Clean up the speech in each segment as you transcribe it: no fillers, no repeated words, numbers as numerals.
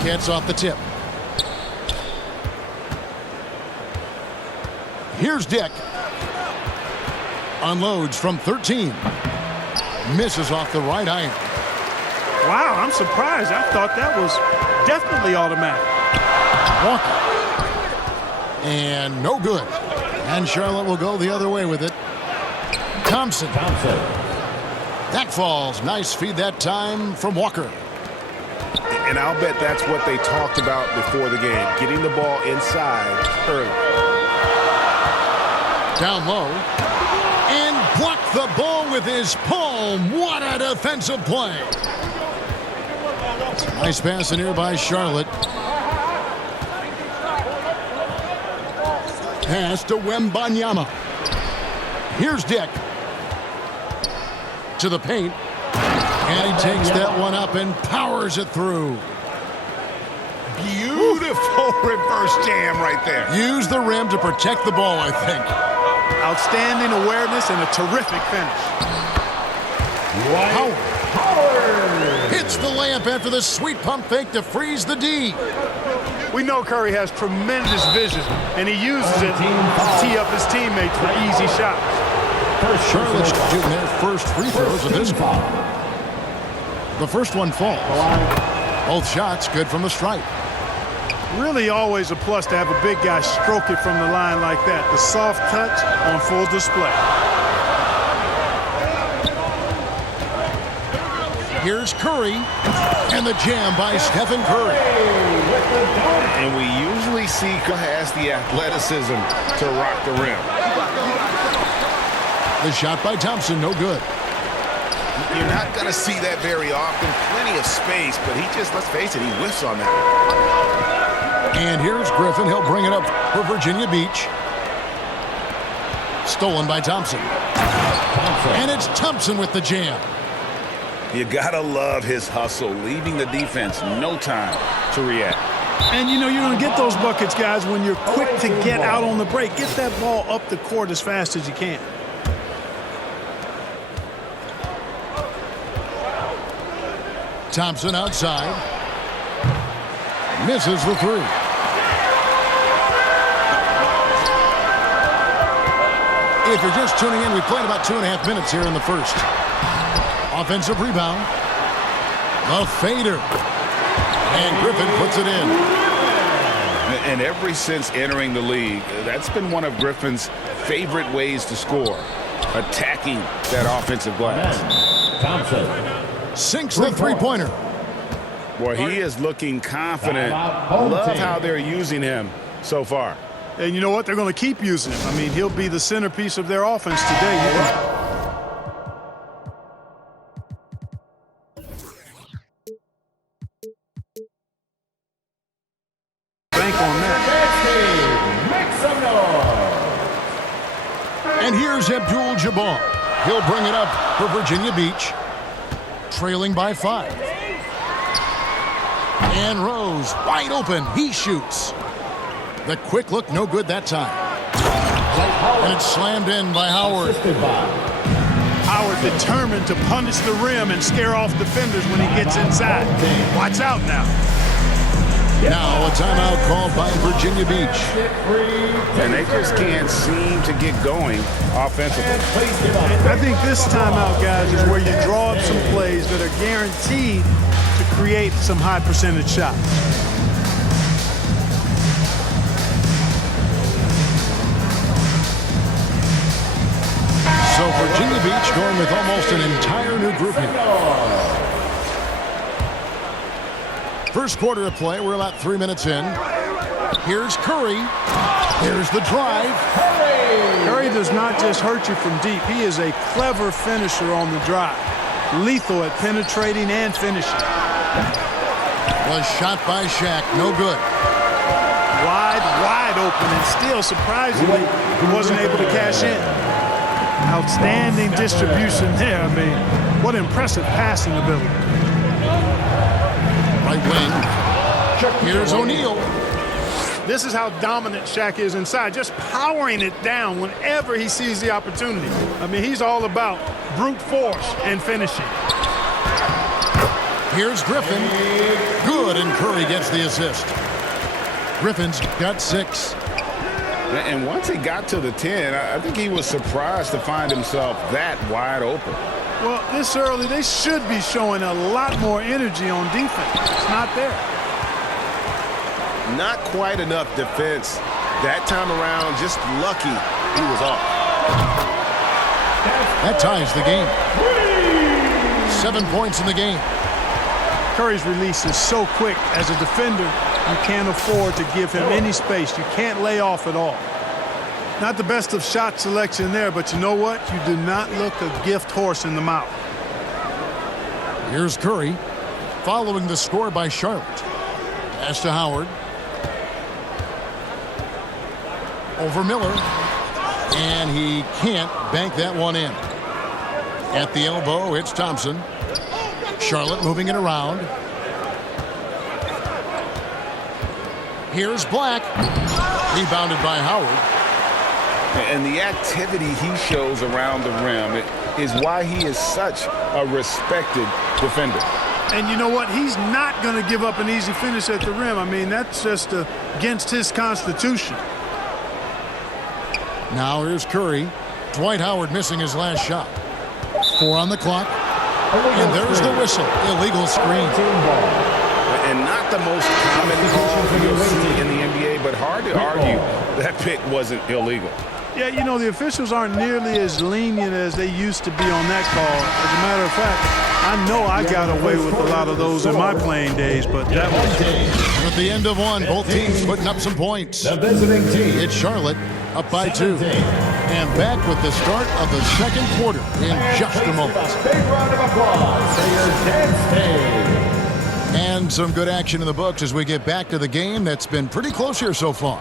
BOBCATS off the tip. Here's Dick. Unloads from 13. Misses off the right iron. Wow, I'm surprised. I thought that was definitely automatic. Walker. And no good. And Charlotte will go the other way with it. Thompson. That falls. Nice feed that time from Walker. And I'll bet that's what they talked about before the game, getting the ball inside early. Down low. And blocked the ball with his palm. What a defensive play. Nice pass in here by Charlotte. Pass to Wembanyama. Here's Dick. To the paint. And he takes that one up and powers it through. Beautiful reverse jam right there. Use the rim to protect the ball, I think. Outstanding awareness and a terrific finish. Howard hits the layup after the sweet pump fake to freeze the D. We know Curry has tremendous vision, and he uses it to tee up his teammates for easy shots. Charlotte's shooting their first free throws of this ball. The first one falls. Both shots good from the stripe. Really always a plus to have a big guy stroke it from the line like that. The soft touch on full display. Here's Curry, and the jam by Stephen Curry. And we usually see has the athleticism to rock the rim. The shot by Thompson, no good. You're not going to see that very often. Plenty of space, but he just, let's face it, he whiffs on that. And here's Griffin. He'll bring it up for Virginia Beach. Stolen by Thompson. And it's Thompson with the jam. You got to love his hustle, leaving the defense no time to react. And, you know, you're going to get those buckets, guys, when you're quick to get out on the break. Get that ball up the court as fast as you can. Thompson outside. Misses the three. If you're just tuning in, we played about 2.5 minutes here in the first. Offensive rebound. The fader. And Griffin puts it in. And ever since entering the league, that's been one of Griffin's favorite ways to score. Attacking that offensive glass. Thompson sinks the three-pointer. Boy, he is looking confident. Love how they're using him so far. And you know what? They're going to keep using him. I mean, he'll be the centerpiece of their offense today. Bank on that. And here's Abdul-Jabbar. He'll bring it up for Virginia Beach. Trailing by 5. And Rose wide open. He shoots. The quick look, no good that time. And it's slammed in by Howard. Howard determined to punish the rim and scare off defenders when he gets inside. Watch out now. Now a timeout called by Virginia Beach. And they just can't seem to get going offensively. I think this timeout, guys, is where you draw up some plays that are guaranteed to create some high percentage shots. So Virginia Beach going with almost an entire new group here. First quarter of play, we're about 3 minutes in. Here's Curry. Here's the drive. Curry does not just hurt you from deep. He is a clever finisher on the drive. Lethal at penetrating and finishing. Was shot by Shaq. No good. Wide open, and still, surprisingly, he wasn't able to cash in. Outstanding distribution there. I mean, what impressive passing ability. Right wing. Here's O'Neal. This is how dominant Shaq is inside, just powering it down whenever he sees the opportunity. I mean, he's all about brute force and finishing. Here's Griffin. Good, and Curry gets the assist. Griffin's got 6. And once he got to the 10, I think he was surprised to find himself that wide open. Well, this early, they should be showing a lot more energy on defense. It's not there. Not quite enough defense that time around. Just lucky he was off. That ties the game. 7 points in the game. Curry's release is so quick. As a defender, you can't afford to give him any space. You can't lay off at all. Not the best of shot selection there, but you know what? You do not look a gift horse in the mouth. Here's Curry, following the score by Charlotte. Pass to Howard. Over Miller. And he can't bank that one in. At the elbow, it's Thompson. Charlotte moving it around. Here's Black. Rebounded by Howard. And the activity he shows around the rim is why he is such a respected defender. And you know what? He's not going to give up an easy finish at the rim. I mean, that's just against his constitution. Now here's Curry. Dwight Howard missing his last shot. 4 on the clock. And there's the whistle. Illegal screen. And not the most common call you'll see in the NBA, but hard to argue that pick wasn't illegal. Yeah, you know, the officials aren't nearly as lenient as they used to be on that call. As a matter of fact, I know I got away with a lot of those in my playing days, but that was... At the end of one, both teams putting up some points. The visiting team. It's Charlotte up by 2. And back with the start of the second quarter in just a moment. Big round of applause for your dance team. And some good action in the books as we get back to the game that's been pretty close here so far.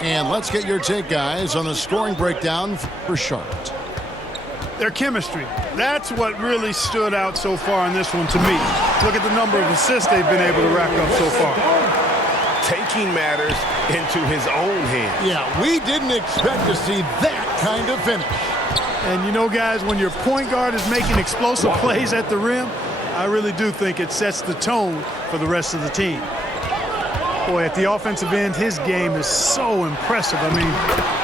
And let's get your take, guys, on the scoring breakdown for Charlotte. Their chemistry. That's what really stood out so far in this one to me. Look at the number of assists they've been able to rack up so far. Taking matters into his own hands. Yeah, we didn't expect to see that kind of finish. And you know, guys, when your point guard is making explosive plays at the rim, I really do think it sets the tone for the rest of the team. Boy, at the offensive end, his game is so impressive. I mean,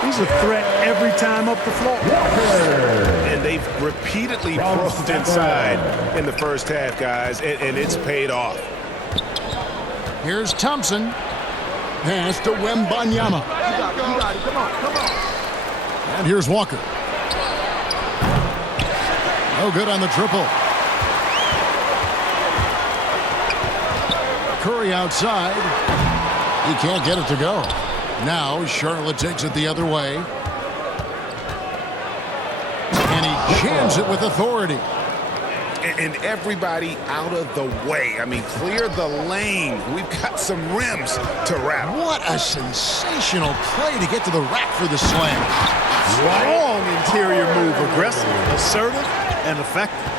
he's a threat every time up the floor. And they've repeatedly probed inside in the first half, guys, and it's paid off. Here's Thompson. Pass to Wembanyama. Come on. And here's Walker. No good on the triple. Curry outside. He can't get it to go. Now Charlotte takes it the other way. And he jams it with authority. And everybody out of the way. I mean, clear the lane. We've got some rims to wrap. What a sensational play to get to the rack for the slam. Strong interior move. Aggressive, assertive, and effective.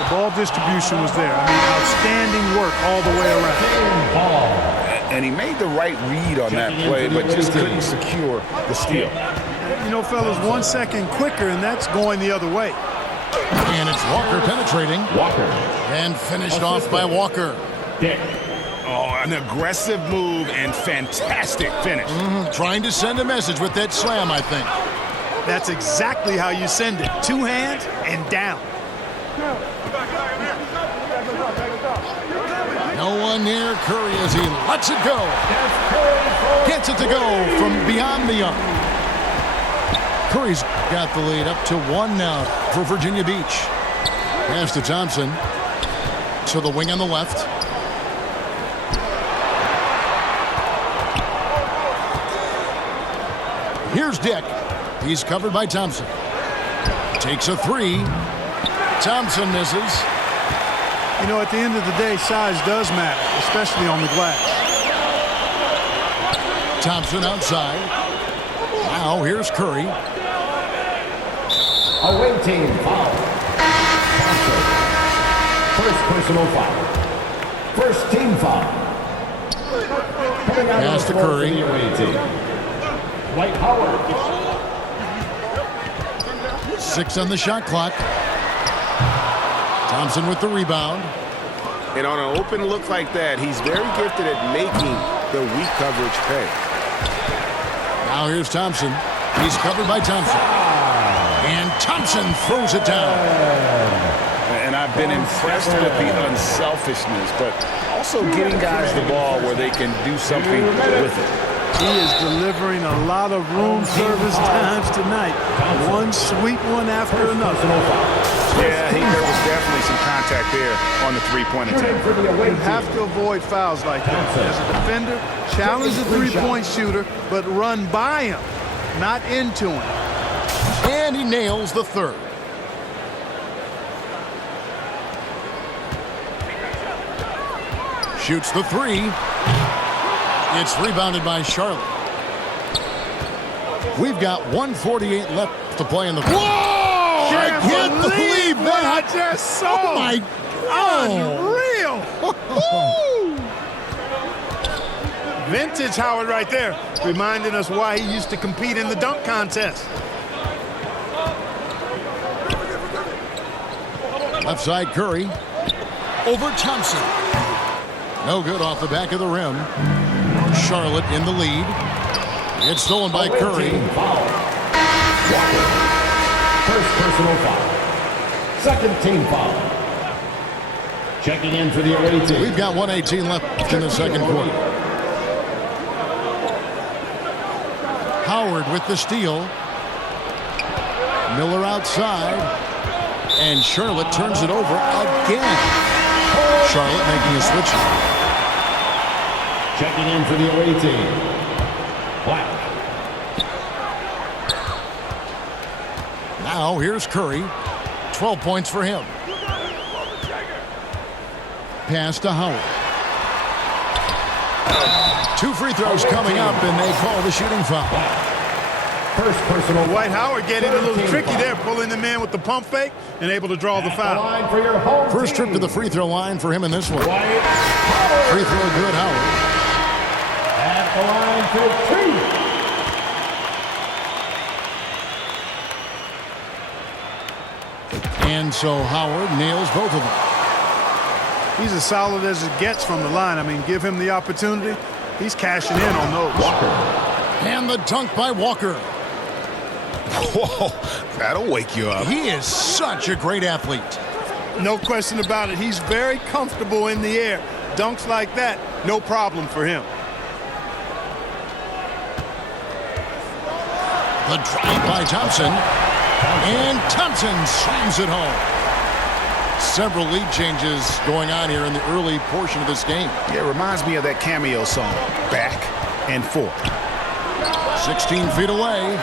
The ball distribution was there. I mean, outstanding work all the way around. And he made the right read on that play, but just couldn't secure the steal. You know, fellas, 1 second quicker, and that's going the other way. And it's Walker penetrating. Walker. And finished off by Walker. Oh, an aggressive move and fantastic finish. Trying to send a message with that slam, I think. That's exactly how you send it. 2 hands and down. No one near Curry as he lets it go. Gets it to go from beyond the arc. Curry's got the lead up to 1 now for Virginia Beach. Pass to Thompson. To the wing on the left. Here's Dick. He's covered by Thompson. Takes a 3. Thompson misses. You know, at the end of the day, size does matter, especially on the glass. Thompson outside. Now here's Curry. Away team foul. First personal foul. First team foul. Coming out Pass of to the floor Curry. for the away team. Dwight Howard. 6 on the shot clock. Thompson with the rebound. And on an open look like that, he's very gifted at making the weak coverage pay. Now here's Thompson. He's covered by Thompson. And Thompson throws it down. And I've been impressed with the unselfishness, but also getting guys the ball where they can do something with it. He is delivering a lot of room service times tonight. One sweet one after another. Yeah, there was definitely some contact there on the three-point attempt. You have to avoid fouls like that. As a defender, challenge the three-point shooter, but run by him, not into him. And he nails the third. Shoots the three. It's rebounded by Charlotte. We've got 1:48 left to play in the... Whoa! I can't believe that! I just saw. Oh, my God! Unreal! Vintage Howard right there, reminding us why he used to compete in the dunk contest. Left side Curry. Over Thompson. No good off the back of the rim. Charlotte in the lead. It's stolen by Curry. First personal foul. Second team foul. Checking in for the away team. We've got 1:18 left in the second quarter. Howard with the steal. Miller outside. And Charlotte turns it over again. Charlotte making a switch. Checking in for the away team. Black. Now here's Curry. 12 points for him. Pass to Howard. 2 free throws coming up, and they call the shooting foul. First personal. Dwight Howard getting a little tricky there, pulling the man with the pump fake and able to draw the foul. Line for your home First trip team. to the free throw line for him in this one. Dwight Howard Free throw good, Howard. at the line for 2. And so Howard nails both of them. He's as solid as it gets from the line. I mean, give him the opportunity. He's cashing in on those. And the dunk by Walker. Whoa, that'll wake you up. He is such a great athlete. No question about it. He's very comfortable in the air. Dunks like that, no problem for him. The drive by Thompson. And Thompson slams it home. Several lead changes going on here in the early portion of this game. Yeah, it reminds me of that cameo song, Back and Forth. 16 feet away.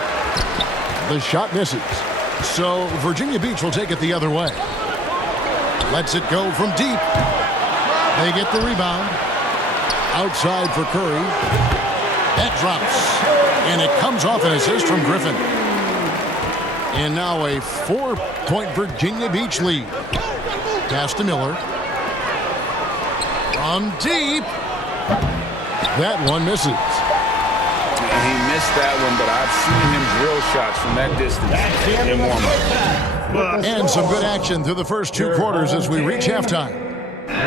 The shot misses. So Virginia Beach will take it the other way. Lets it go from deep. They get the rebound. Outside for Curry. That drops. And it comes off an assist from Griffin. And now a 4-point Virginia Beach lead. Pass to Miller. From deep. That one misses. He missed that one, but I've seen him drill shots from that distance in warm-up. And some good action through the first 2 quarters as we reach halftime.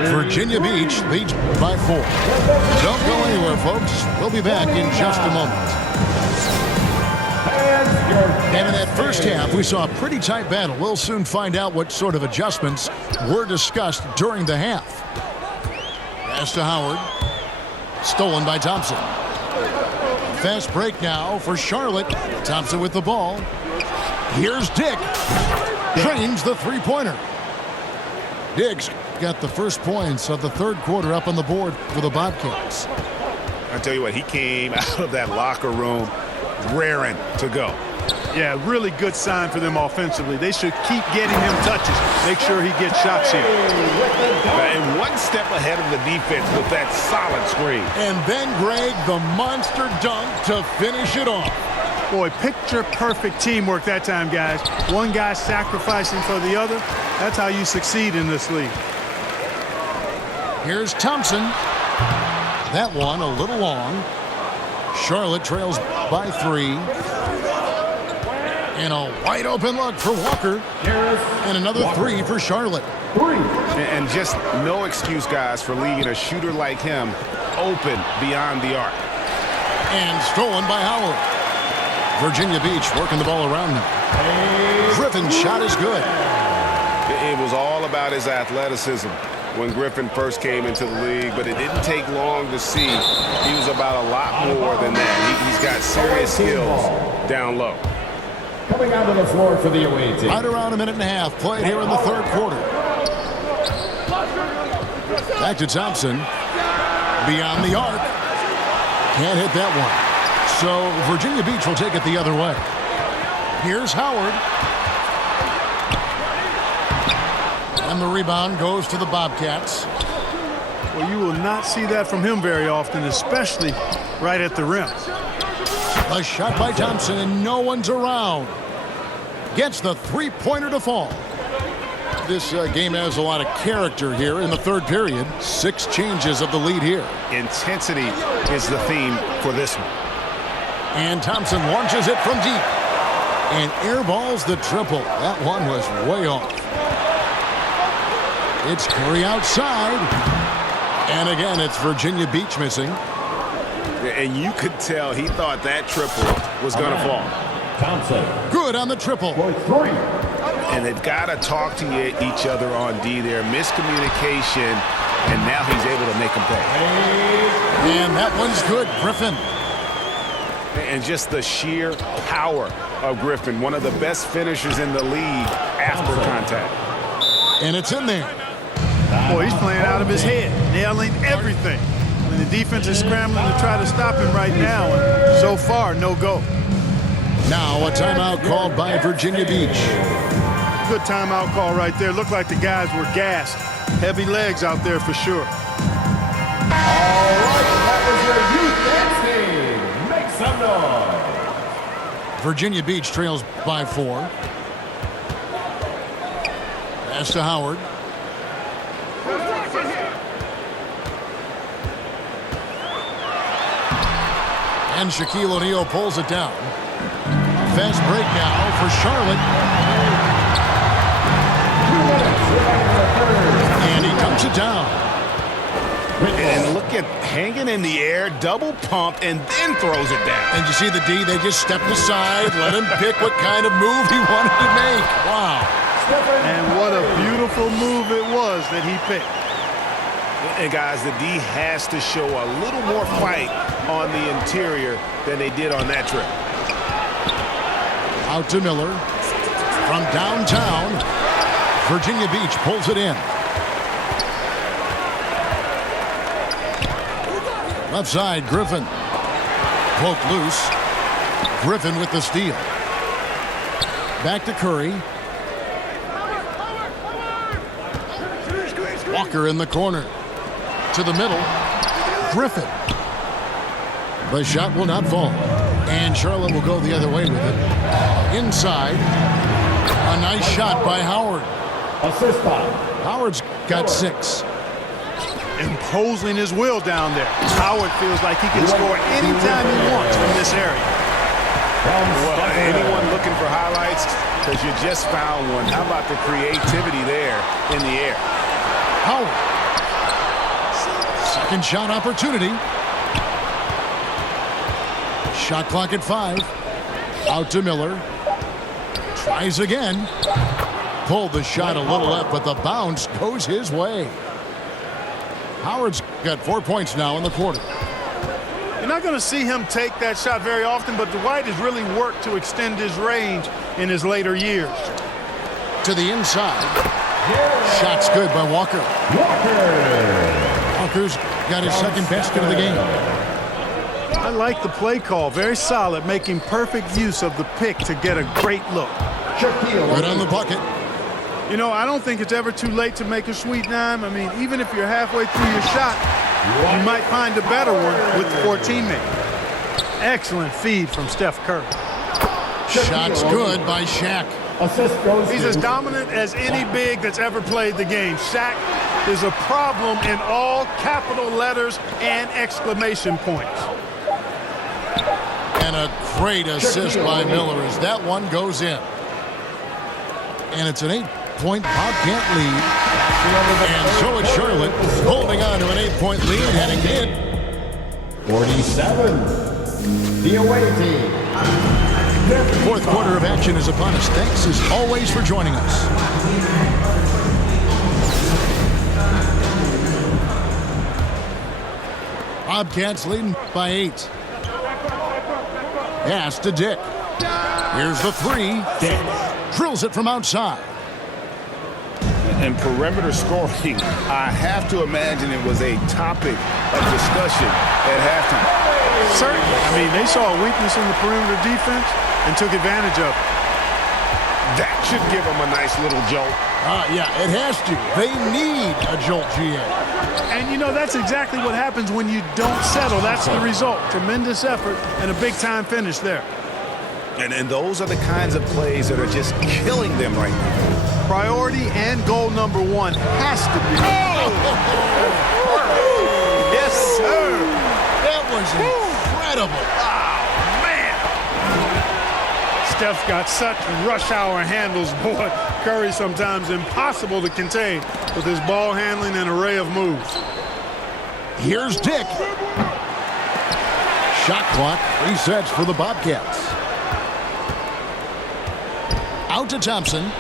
Virginia Beach leads by 4. Don't go anywhere, folks. We'll be back in just a moment. And in that first half, we saw a pretty tight battle. We'll soon find out what sort of adjustments were discussed during the half. Pass to Howard. Stolen by Thompson. Fast break now for Charlotte. Thompson with the ball. Here's Dick. Drains the three-pointer. Diggs got the first points of the third quarter up on the board for the Bobcats. I tell you what, he came out of that locker room raring to go. Yeah, really good sign for them offensively. They should keep getting him touches. Make sure he gets shots here. And one step ahead of the defense with that solid screen. And then Greg, the monster dunk to finish it off. Boy, picture-perfect teamwork that time, guys. One guy sacrificing for the other. That's how you succeed in this league. Here's Thompson. That one a little long. Charlotte trails by 3. And a wide open look for Walker. And another 3 for Charlotte. 3. And just no excuse, guys, for leaving a shooter like him open beyond the arc. And stolen by Howard. Virginia Beach working the ball around them. Griffin's shot is good. It was all about his athleticism when Griffin first came into the league, but it didn't take long to see he was about a lot more than that. He's got serious skills down low. Coming out of the floor for the away team. Right around a minute and a half played here in the third quarter. Back to Thompson. Beyond the arc. Can't hit that one. So Virginia Beach will take it the other way. Here's Howard. And the rebound goes to the Bobcats. Well, you will not see that from him very often, especially right at the rim. A shot by Thompson, and no one's around. Gets the three-pointer to fall. This game has a lot of character here in the third period. 6 changes of the lead here. Intensity is the theme for this one. And Thompson launches it from deep. And airballs the triple. That one was way off. It's Curry outside. And again, it's Virginia Beach missing. And you could tell he thought that triple was going to fall. Thompson. Good on the triple. For 3. And they've got to talk to each other on D there. Miscommunication, and now he's able to make them pay. And that one's good, Griffin. And just the sheer power of Griffin, one of the best finishers in the league after contact. And it's in there. Boy, he's playing out of his head, nailing everything. And the defense is scrambling to try to stop him right now. And so far, no go. Now a timeout called by Virginia Beach. Good timeout call right there. Looked like the guys were gassed. Heavy legs out there for sure. All right, that was your youth dance team. Make some noise. Virginia Beach trails by 4. Pass to Howard. And Shaquille O'Neal pulls it down. Fast break now for Charlotte. And he dumps it down. And look at hanging in the air, double pump, and then throws it down. And you see the D, they just stepped aside, let him pick what kind of move he wanted to make. Wow. And what a beautiful move it was that he picked. And guys, the D has to show a little more fight on the interior than they did on that trip. Out to Miller. From downtown, Virginia Beach pulls it in. Left side, Griffin. Poked loose. Griffin with the steal. Back to Curry. Walker in the corner. To the middle. Griffin. The shot will not fall. And Charlotte will go the other way with it. Inside. A nice shot by Howard. Assist by. Howard's got 6. Imposing his will down there. Howard feels like he can score anytime he wants from this area. Well, anyone looking for highlights? Because you just found one. How about the creativity there in the air? Howard. Second shot opportunity. Shot clock at 5. Out to Miller. Tries again. Pulled the shot a little left, but the bounce goes his way. Howard's got 4 points now in the quarter. You're not going to see him take that shot very often, but Dwight has really worked to extend his range in his later years. To the inside. Shot's good by Walker. Walker's got his second basket of the game. I like the play call. Very solid, making perfect use of the pick to get a great look. Right on the bucket. You know, I don't think it's ever too late to make a sweet dime. I mean, even if you're halfway through your shot, you might find a better one with your teammate. Excellent feed from Steph Curry. Shot's good by Shaq. He's as dominant as any big that's ever played the game. Shaq is a problem in all capital letters and exclamation points. And a great assist by Miller as that one goes in. And it's an 8-point Bobcat lead. And so it's Charlotte holding on to an 8-point lead heading in. 47. The away team. Fourth quarter of action is upon us. Thanks as always for joining us. Bobcats leading by 8. Pass to Dick. Here's the 3. Drills it from outside. And perimeter scoring, I have to imagine it was a topic of discussion at halftime. Certainly. I mean, they saw a weakness in the perimeter defense and took advantage of it. That should give them a nice little jolt. Yeah, it has to. They need a jolt, GA. And, you know, that's exactly what happens when you don't settle. That's the result. Tremendous effort and a big-time finish there. And those are the kinds of plays that are just killing them right now. Priority and goal number 1 has to be. Yes, sir. That was incredible. Steph's got such rush hour handles, boy. Curry sometimes impossible to contain with his ball handling and array of moves. Here's Dick. Shot clock resets for the Bobcats. Out to Thompson.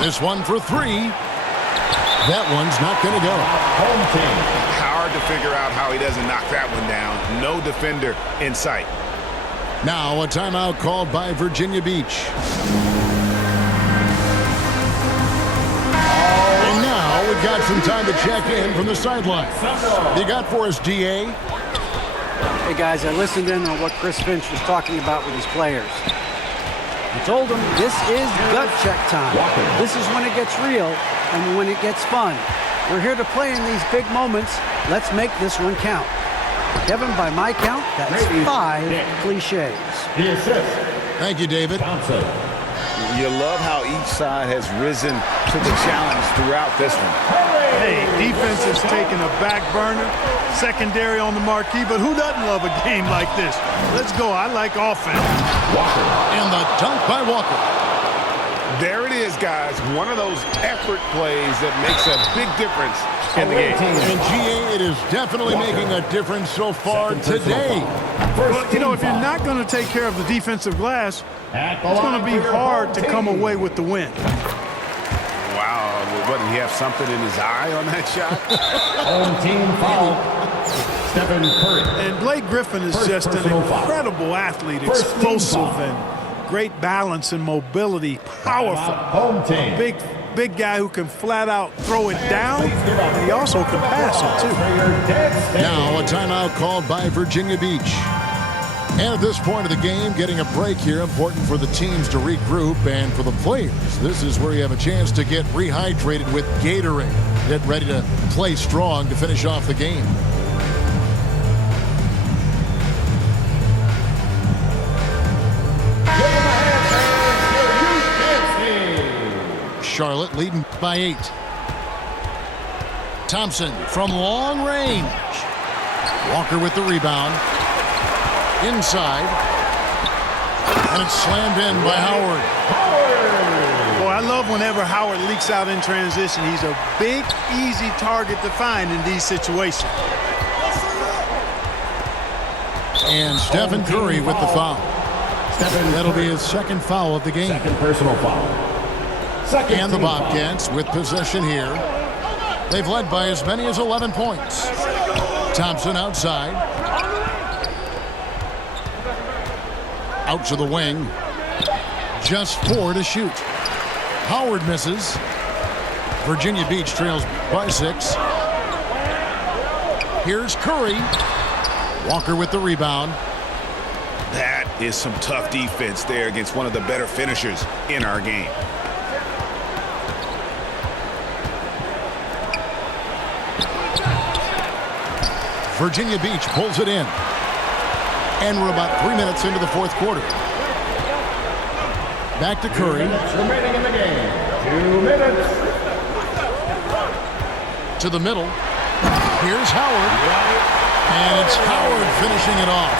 This one for 3. That one's not going to go. Home team. Hard to figure out how he doesn't knock that one down. No defender in sight. Now a timeout called by Virginia Beach. And now we've got some time to check in from the sideline. You got for us, DA? Hey guys, I listened in on what Chris Finch was talking about with his players. I told them this is gut check time. This is when it gets real and when it gets fun. We're here to play in these big moments. Let's make this one count. Kevin, by my count, that's 5 cliches. The assist. Thank you, David. Thompson. You love how each side has risen to the challenge throughout this one. Hey, defense has taken a back burner, secondary on the marquee, but who doesn't love a game like this? Let's go. I like offense. Walker. And the dunk by Walker. There it is, guys. One of those effort plays that makes a big difference in the game. And GA, it is definitely making a difference so far today. Well, you know, if you're not going to take care of the defensive glass, it's going to be hard to come away with the win. Wow. What, did he have something in his eye on that shot? Home team foul. Stephen Curry. And Blake Griffin is just an incredible athlete, explosive and great balance and mobility, powerful. Home team. Big guy who can flat out throw it down, and he also can pass it too. Now a timeout called by Virginia Beach. And at this point of the game, getting a break here, important for the teams to regroup, and for the players, this is where you have a chance to get rehydrated with Gatorade. Get ready to play strong to finish off the game. Charlotte leading by 8. Thompson from long range. Walker with the rebound. Inside. And it's slammed in by Howard. Boy, I love whenever Howard leaks out in transition. He's a big, easy target to find in these situations. And Stephen Curry with the foul. That'll be his second foul of the game. Second personal foul. And the Bobcats with possession here. They've led by as many as 11 points. Thompson outside. Out to the wing. Just 4 to shoot. Howard misses. Virginia Beach trails by 6. Here's Curry. Walker with the rebound. That is some tough defense there against one of the better finishers in our game. Virginia Beach pulls it in. And we're about 3 minutes into the fourth quarter. Back to Curry. 2 minutes remaining in the game. 2 minutes. To the middle. Here's Howard. And it's Howard finishing it off.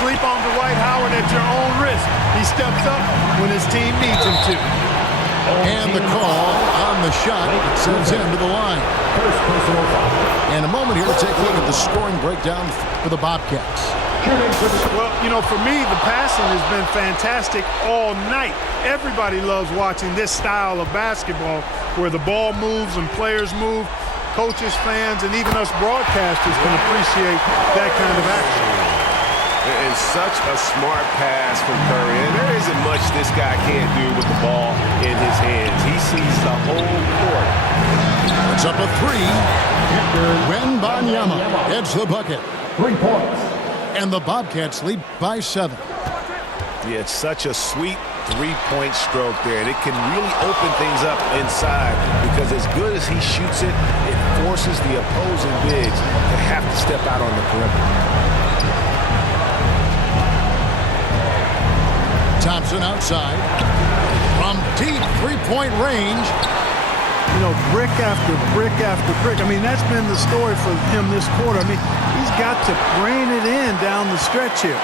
Sleep on Dwight Howard at your own risk. He steps up when his team needs him to. And the call on the shot sends him to the line. First personal foul. And a moment here to take a look at the scoring breakdown for the Bobcats. Well, you know, for me, the passing has been fantastic all night. Everybody loves watching this style of basketball where the ball moves and players move. Coaches, fans, and even us broadcasters can appreciate that kind of action. And such a smart pass from Curry. And there isn't much this guy can't do with the ball in his hands. He sees the whole court. It's up a three. Wembanyama heads the bucket. 3 points. And the Bobcats lead by 7. Yeah, it's such a sweet three-point stroke there. And it can really open things up inside because as good as he shoots it, it forces the opposing bigs to have to step out on the perimeter. Thompson outside. From deep three-point range. You know, brick after brick after brick. I mean, that's been the story for him this quarter. I mean, he's got to brain it in down the stretch here.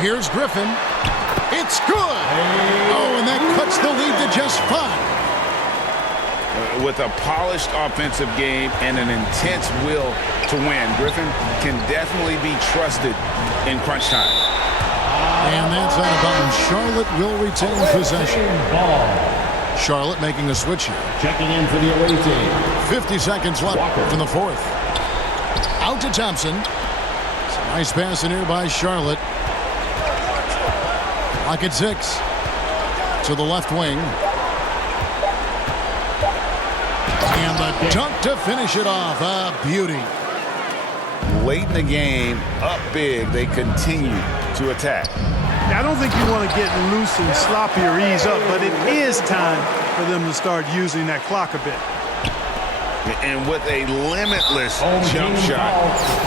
Here's Griffin. It's good. Oh, and that cuts the lead to just 5. With a polished offensive game and an intense will to win, Griffin can definitely be trusted in crunch time. And that's out of bounds. Charlotte will retain possession. Ball. Charlotte making a switch here. Checking in for the away team. 50 seconds left from the fourth. Out to Thompson. It's a nice pass in here by Charlotte. Clock at 6. To the left wing. And the dunk to finish it off. A beauty. Late in the game, up big, they continue to attack. I don't think you want to get loose and sloppy or ease up, but it is time for them to start using that clock a bit. And with a limitless jump shot,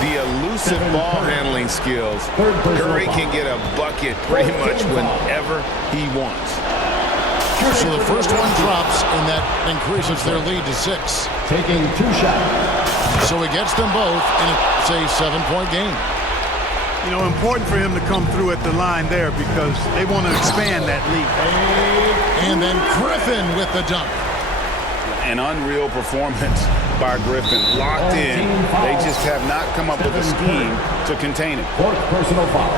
the elusive ball handling skills, Curry can get a bucket pretty much whenever he wants. So the first one drops, and that increases their lead to 6. Taking 2 shots. So he gets them both, and it's a 7-point game. You know, important for him to come through at the line there because they want to expand that lead. And then Griffin with the dunk. An unreal performance by Griffin. Locked in. They just have not come up with a scheme to contain him. Fourth personal foul.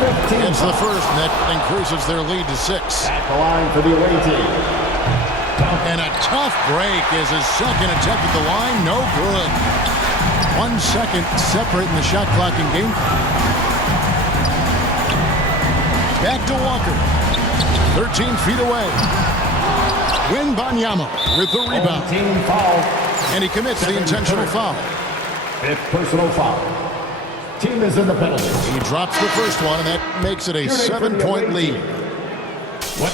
It's the first, and that increases their lead to 6. At the line for the away team. And a tough break is his second attempt at the line. No good. 1 second separating the shot clock and game clock. Back to Walker. 13 feet away. Wembanyama with the rebound. Team foul. And he commits the intentional foul. 5th personal foul. Team is in the penalty. He drops the first one, and that makes it a 7-point lead.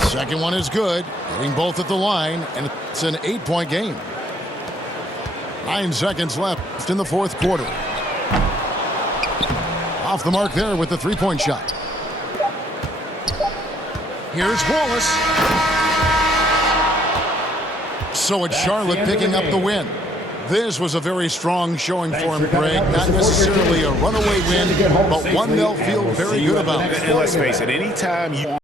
Second one is good, hitting both at the line, and it's an 8-point game. 9 seconds left in the fourth quarter. Off the mark there with the 3-point shot. Here's Wallace. So it's Charlotte picking up the win. This was a very strong showing for him, Greg. Not necessarily a runaway win, but one they'll feel very good about. And let's face it, anytime you